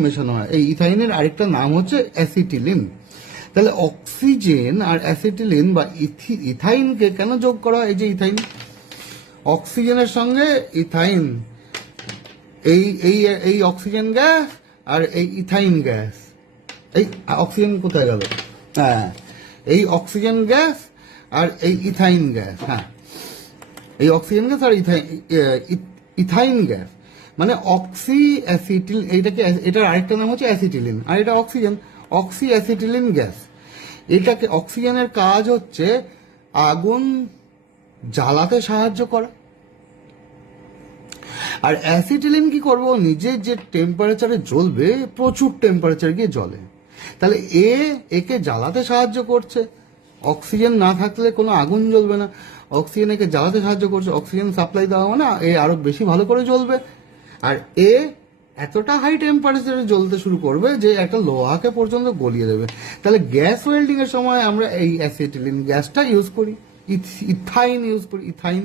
মেশানো হয়। এই ইথাইনের আরেকটা নাম হচ্ছে অ্যাসিটিলিন। তাহলে অক্সিজেন আর অ্যাসিটিলিন বা ইথাইনকে কেন যোগ করা হয়? এই যে ইথাইন, অক্সিজেনের সঙ্গে ইথাইন, এই এই এই অক্সিজেন গ্যাস আর এই ইথাইন গ্যাস, এই অক্সিজেন কোথায় গেল? হ্যাঁ, এই অক্সিজেন গ্যাস আর এই ইথাইন গ্যাস, হ্যাঁ এই অক্সিজেন গ্যাস আর ইথাইন গ্যাস মানে অক্সি অ্যাসিটিল, এটার আরেকটা নাম হচ্ছে অ্যাসিটিলিন, আর এটা অক্সিজেন, অক্সি অ্যাসিটিলিন গ্যাস। এটাকে অক্সিজেনের কাজ হচ্ছে আগুন জ্বালাতে সাহায্য করা, আর অ্যাসিটিলিন কি করবো, নিজের যে টেম্পারেচারে জ্বলবে প্রচুর টেম্পারেচার গিয়ে জ্বলে, তাহলে একে জ্বালাতে সাহায্য করছে। অক্সিজেন না থাকলে কোনো আগুন জ্বলবে না, অক্সিজেন একে জ্বালাতে সাহায্য করছে, অক্সিজেন সাপ্লাই দেওয়া মানে এ আরো বেশি ভালো করে জ্বলবে। আর এতটা হাই টেম্পারেচারে জ্বলতে শুরু করবে যে একটা লোহাকে পর্যন্ত গলিয়ে দেবে। তাহলে গ্যাস ওয়েল্ডিং এর সময় আমরা এই অ্যাসিটিলিন গ্যাসটা ইউজ করি, ইথাইন ইউজ করি, ইথাইন।